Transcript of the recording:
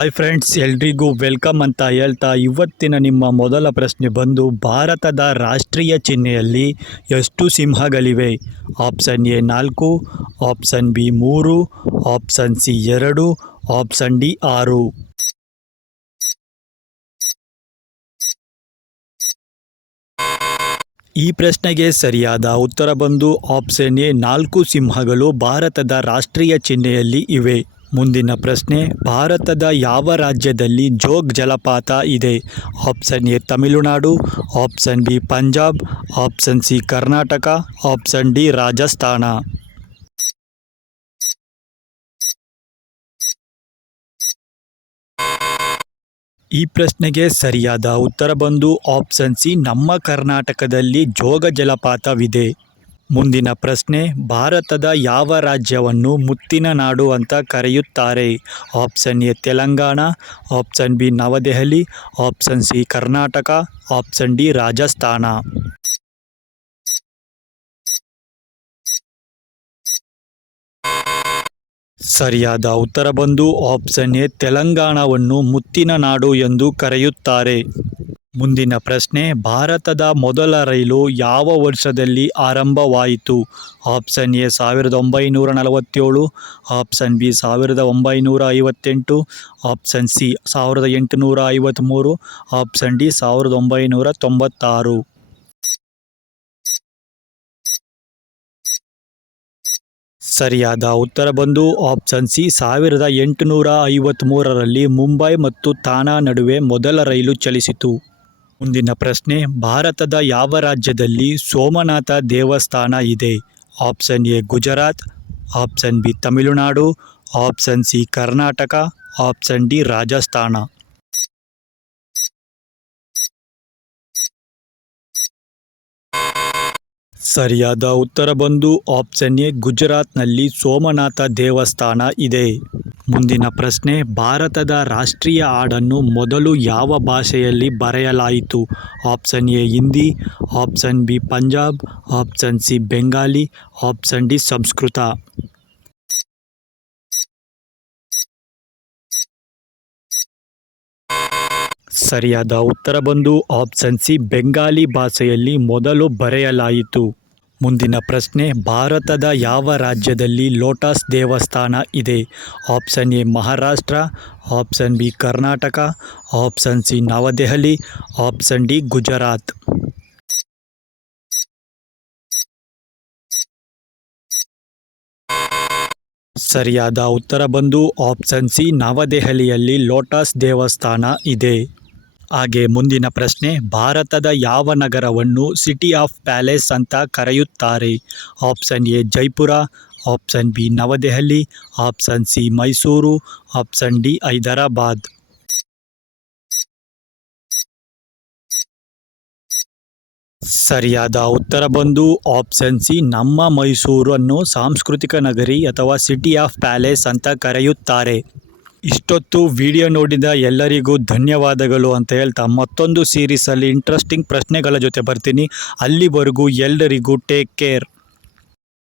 Hi friends, ಎಲ್ರಿಗೂ welcome ಅಂತ ಹೇಳ್ತಾ ಇವತ್ತಿನ ನಿಮ್ಮ ಮೊದಲ ಪ್ರಶ್ನೆ ಬಂದು ಭಾರತದ ರಾಷ್ಟ್ರೀಯ ಚಿಹ್ನೆಯಲ್ಲಿ ಎಷ್ಟು ಸಿಂಹಗಳಿವೆ? Option A 4, option B 3, option C 2, option D 6. ಈ ಪ್ರಶ್ನೆಗೆ ಸರಿಯಾದ ಉತ್ತರ ಬಂದು ಆಪ್ಷನ್ ಎ 4 ಸಿಂಹಗಳು ಭಾರತದ ರಾಷ್ಟ್ರೀಯ ಚಿಹ್ನೆಯಲ್ಲಿ ಇವೆ. ಮುಂದಿನ ಪ್ರಶ್ನೆ, ಭಾರತದ ಯಾವ ರಾಜ್ಯದಲ್ಲಿ ಜೋಗ್ ಜಲಪಾತ ಇದೆ? Option A Tamil Nadu, option B Punjab, option C Karnataka, option D Rajasthan. ಈ ಪ್ರಶ್ನೆಗೆ ಸರಿಯಾದ ಉತ್ತರ ಬಂದು ಆಪ್ಷನ್ ಸಿ ನಮ್ಮ ಕರ್ನಾಟಕದಲ್ಲಿ ಜೋಗ ಜಲಪಾತವಿದೆ. ಮುಂದಿನ ಪ್ರಶ್ನೆ, ಭಾರತದ ಯಾವ ರಾಜ್ಯವನ್ನು ಮುತ್ತಿನ ನಾಡು ಅಂತ ಕರೆಯುತ್ತಾರೆ? Option A Telangana, option B New Delhi, option C Karnataka, option D Rajasthan. ಸರಿಯಾದ ಉತ್ತರ ಬಂದು ಆಪ್ಷನ್ ಎ ತೆಲಂಗಾಣವನ್ನು ಮುತ್ತಿನ ನಾಡು ಎಂದು ಕರೆಯುತ್ತಾರೆ. ಮುಂದಿನ ಪ್ರಶ್ನೆ, ಭಾರತದ ಮೊದಲ ರೈಲು ಯಾವ ವರ್ಷದಲ್ಲಿ ಆರಂಭವಾಯಿತು? Option A 1947, option B 1958, option C 1853, option D 1996. ಸರಿಯಾದ ಉತ್ತರ ಬಂದು ಆಪ್ಷನ್ ಸಿ 1853ರಲ್ಲಿ ಮುಂಬೈ ಮತ್ತು ಥಾನಾ ನಡುವೆ ಮೊದಲ ರೈಲು ಚಲಿಸಿತು. ಮುಂದಿನ ಪ್ರಶ್ನೆ, ಭಾರತದ ಯಾವ ರಾಜ್ಯದಲ್ಲಿ ಸೋಮನಾಥ ದೇವಸ್ಥಾನ ಇದೆ? Option A Gujarat, option B Tamil Nadu, option C Karnataka, option D Rajasthan. ಸರಿಯಾದ ಉತ್ತರ ಬಂದು ಆಪ್ಷನ್ ಎ ಗುಜರಾತ್ನಲ್ಲಿ ಸೋಮನಾಥ ದೇವಸ್ಥಾನ ಇದೆ. ಮುಂದಿನ ಪ್ರಶ್ನೆ, ಭಾರತದ ರಾಷ್ಟ್ರೀಯ ಹಾಡನ್ನು ಮೊದಲು ಯಾವ ಭಾಷೆಯಲ್ಲಿ ಬರೆಯಲಾಯಿತು? Option A Hindi, option B Punjab, option C Bengali, option D Sanskrit. ಸರಿಯಾದ ಉತ್ತರ ಬಂದು ಆಪ್ಷನ್ ಸಿ ಬೆಂಗಾಲಿ ಭಾಷೆಯಲ್ಲಿ ಮೊದಲು ಬರೆಯಲಾಯಿತು. ಮುಂದಿನ ಪ್ರಶ್ನೆ, ಭಾರತದ ಯಾವ ರಾಜ್ಯದಲ್ಲಿ ಲೋಟಸ್ ದೇವಸ್ಥಾನ ಇದೆ? Option A Maharashtra, option B Karnataka, option C New Delhi, option D Gujarat. ಸರಿಯಾದ ಉತ್ತರ ಬಂದು ಆಪ್ಷನ್ ಸಿ ನವದೆಹಲಿಯಲ್ಲಿ ಲೋಟಸ್ ದೇವಸ್ಥಾನ ಇದೆ. ಹಾಗೆ ಮುಂದಿನ ಪ್ರಶ್ನೆ, ಭಾರತದ ಯಾವ ನಗರವನ್ನು ಸಿಟಿ ಆಫ್ ಪ್ಯಾಲೇಸ್ ಅಂತ ಕರೆಯುತ್ತಾರೆ? Option A Jaipur, option B New Delhi, option C Mysuru, option D Hyderabad. ಸರಿಯಾದ ಉತ್ತರ ಬಂದು ಆಪ್ಷನ್ ಸಿ ನಮ್ಮ ಮೈಸೂರನ್ನು ಸಾಂಸ್ಕೃತಿಕ ನಗರಿ ಅಥವಾ ಸಿಟಿ ಆಫ್ ಪ್ಯಾಲೇಸ್ ಅಂತ ಕರೆಯುತ್ತಾರೆ. ಇಷ್ಟೊತ್ತು ವಿಡಿಯೋ ನೋಡಿದ ಎಲ್ಲರಿಗೂ ಧನ್ಯವಾದಗಳು ಅಂತ ಹೇಳ್ತಾ ಮತ್ತೊಂದು ಸೀರೀಸಲ್ಲಿ ಇಂಟ್ರೆಸ್ಟಿಂಗ್ ಪ್ರಶ್ನೆಗಳ ಜೊತೆ ಬರ್ತೀನಿ. ಅಲ್ಲಿವರೆಗೂ ಎಲ್ಲರಿಗೂ ಟೇಕ್ ಕೇರ್.